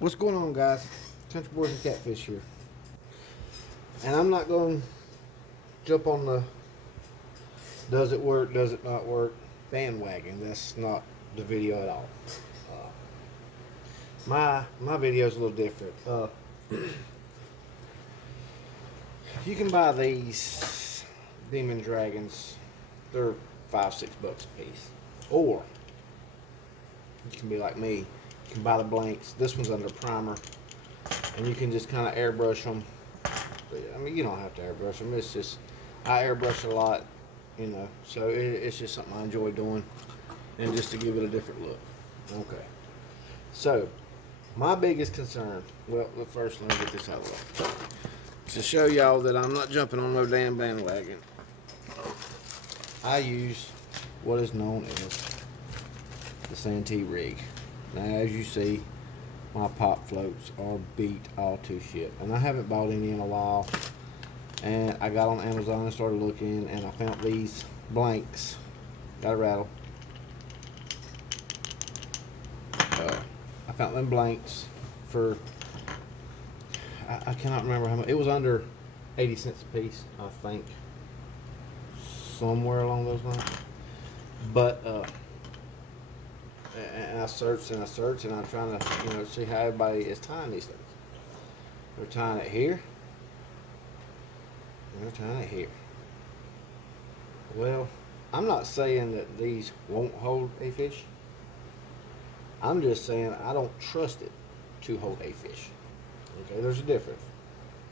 What's going on, guys? Country Boys and Catfish here. And I'm not going to jump on the does it work, does it not work bandwagon. That's not the video at all. My video is a little different. You can buy these Demon Dragons. They're $5-6 a piece. Or you can be like me. You can buy the blanks. This one's under primer, and you can just kind of airbrush them. I mean, you don't have to airbrush them. It's just I airbrush a lot, So it's just something I enjoy doing, and just to give it a different look. Okay. So my biggest concern. Well, first let me get this out of the way. To show y'all that I'm not jumping on no damn bandwagon. I use what is known as the Santee rig. Now, as you see, my pop floats are beat all to shit, and I haven't bought any in a while. And I got on Amazon and started looking, and I found these blanks. Got a rattle. I found them blanks for I cannot remember how much. It was under 80 cents a piece, I think, somewhere along those lines. But and I searched and I searched, and I'm trying to see how everybody is tying these things. They're tying it here, and they're tying it here. Well, I'm not saying that these won't hold a fish. I'm just saying I don't trust it to hold a fish. Okay, there's a difference.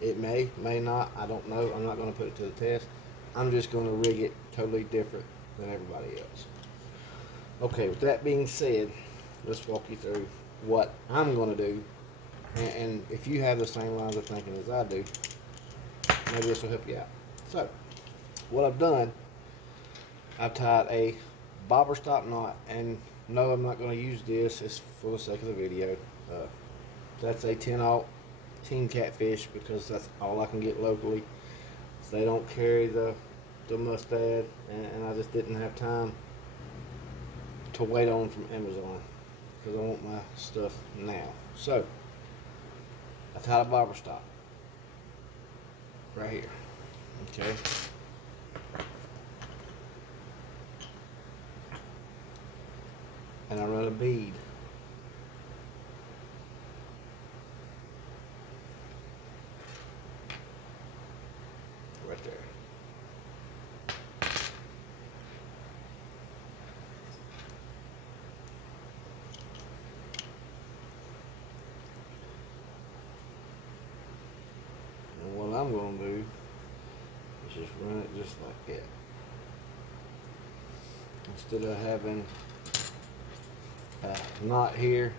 It may not. I don't know. I'm not going to put it to the test. I'm just going to rig it totally different than everybody else. Okay, with that being said, let's walk you through what I'm going to do. And if you have the same lines of thinking as I do, maybe this will help you out. So, what I've done, I've tied a bobber stop knot. And no, I'm not going to use this. It's for the sake of the video. That's a 10-aught Team Catfish, because that's all I can get locally. So they don't carry the Mustad, and I just didn't have time to wait on from Amazon, because I want my stuff now. So I tied a bobber stop right here. Okay. And I run a bead right there. And what I'm going to do is just run it just like that. Instead of having a knot here,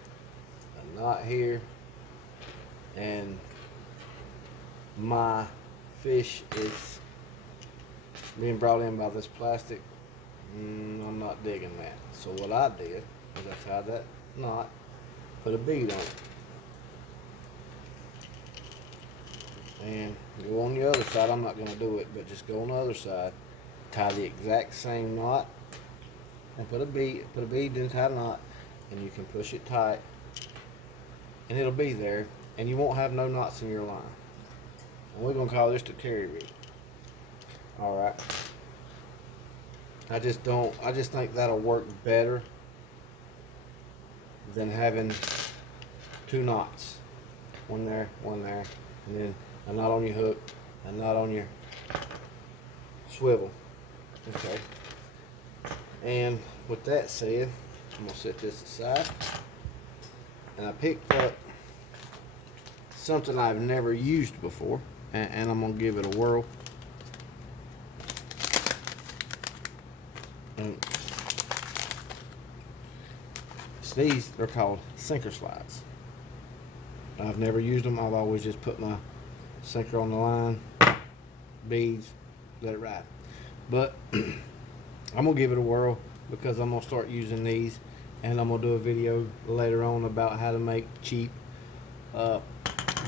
and my fish is being brought in by this plastic, I'm not digging that. So what I did is I tied that knot, put a bead on it, and go on the other side. I'm not going to do it, but just go on the other side, tie the exact same knot, and put a bead, then tie a knot, and you can push it tight, and it'll be there, and you won't have no knots in your line. And we're going to call this the carry rig. Alright. I just think that'll work better than having two knots. One there, and then a knot on your hook, a knot on your swivel. Okay. And with that said, I'm going to set this aside. And I picked up something I've never used before, and I'm going to give it a whirl. And these are called sinker slides. I've never used them. I've always just put my sinker on the line, beads, let it ride. But I'm going to give it a whirl, because I'm going to start using these, and I'm going to do a video later on about how to make cheap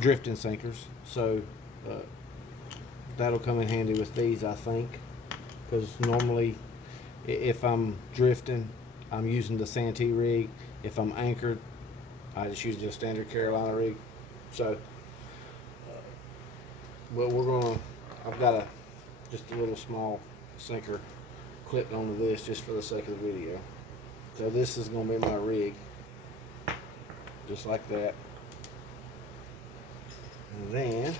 drifting sinkers. So that'll come in handy with these, I think, because normally if I'm drifting, I'm using the Santee rig. If I'm anchored, I just used a standard Carolina rig. So, but I've got just a little small sinker clipped onto this just for the sake of the video. So this is gonna be my rig, just like that. And then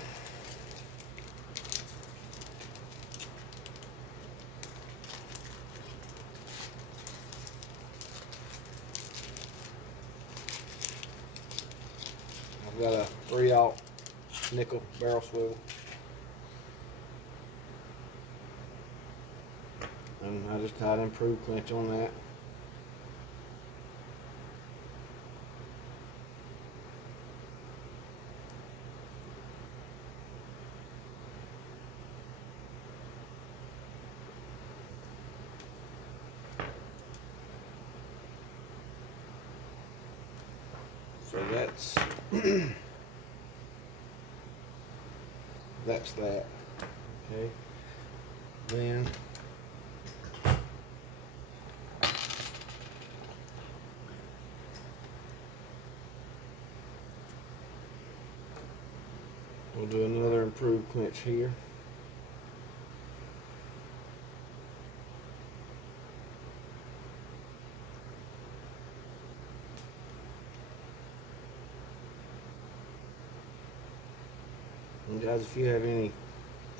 I've got a 3/0 nickel barrel swivel, and I just tied an improved clinch on that. So that's that's that. Okay. Then we'll do another improved clinch here. And guys, if you have any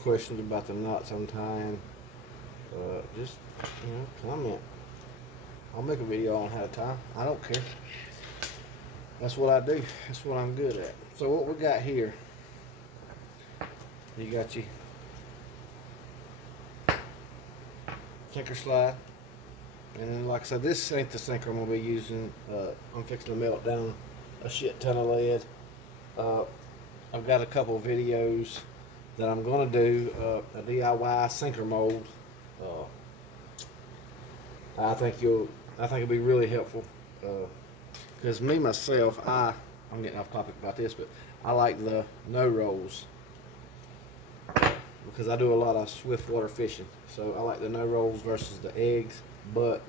questions about the knots I'm tying, just comment. I'll make a video on how to tie. I don't care. That's what I do. That's what I'm good at. So what we got here, you got your sinker slide, and then like I said, this ain't the sinker I'm gonna be using. I'm fixing to melt down a shit ton of lead. I've got a couple of videos that I'm gonna do, a DIY sinker mold. I think it'll be really helpful, because me myself, I'm getting off topic about this, but I like the no rolls because I do a lot of swift water fishing. So I like the no rolls versus the eggs, but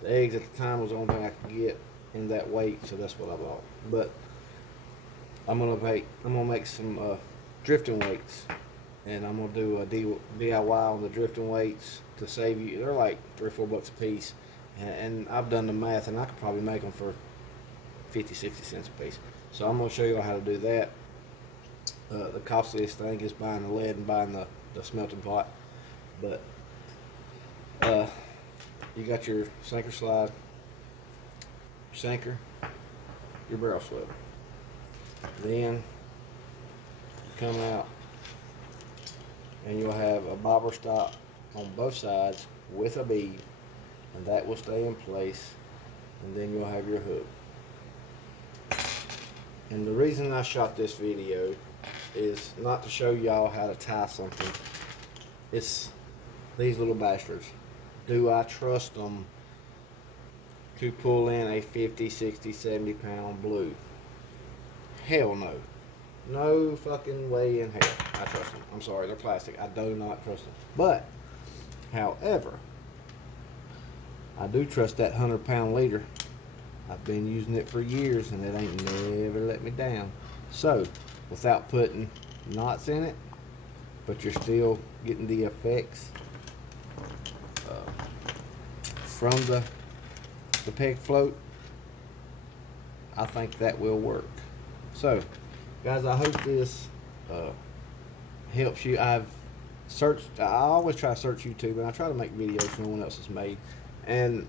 the eggs at the time was the only thing I could get in that weight, so that's what I bought. But I'm gonna make some drifting weights, and I'm gonna do a DIY on the drifting weights to save you. They're like $3 or $4 a piece, and I've done the math, and I could probably make them for 50-60 cents a piece. So I'm gonna show you how to do that. The costliest thing is buying the lead and buying the smelting pot, but you got your sinker slide, your sinker, your barrel swivel. Then you come out and you'll have a bobber stop on both sides with a bead, and that will stay in place, and then you'll have your hook. And the reason I shot this video is not to show y'all how to tie something. It's these little bastards. Do I trust them to pull in a 50, 60, 70 pound blue? Hell no. No fucking way in hell I trust them. I'm sorry, they're plastic. I do not trust them. But, however, I do trust that 100-pound leader. I've been using it for years, and it ain't never let me down. So, without putting knots in it, but you're still getting the effects from the peg float, I think that will work. So, guys, I hope this helps you. I always try to search YouTube, and I try to make videos no one else has made, and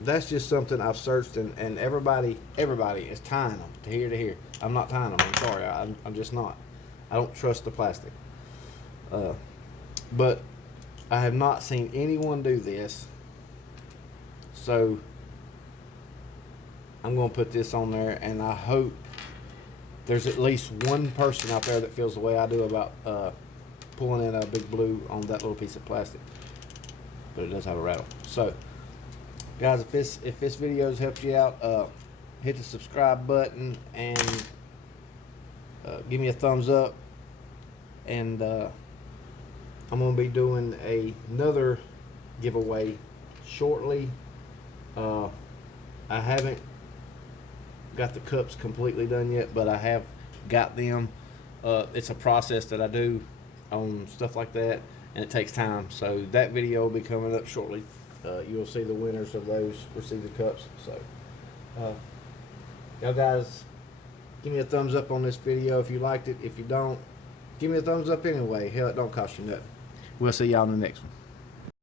that's just something I've searched, and everybody is tying them to here. I'm not tying them. I'm sorry. I'm just not. I don't trust the plastic. But I have not seen anyone do this, so I'm going to put this on there, and I hope there's at least one person out there that feels the way I do about pulling in a big blue on that little piece of plastic. But it does have a rattle. So, guys, if this video has helped you out, hit the subscribe button and give me a thumbs up. And I'm going to be doing another giveaway shortly. I haven't got the cups completely done yet, but I have got them. It's a process that I do on stuff like that, and it takes time. So that video will be coming up shortly. You'll see the winners of those receive the cups. So, y'all guys, give me a thumbs up on this video if you liked it. If you don't, give me a thumbs up anyway. Hell, it don't cost you nothing. We'll see y'all in the next one.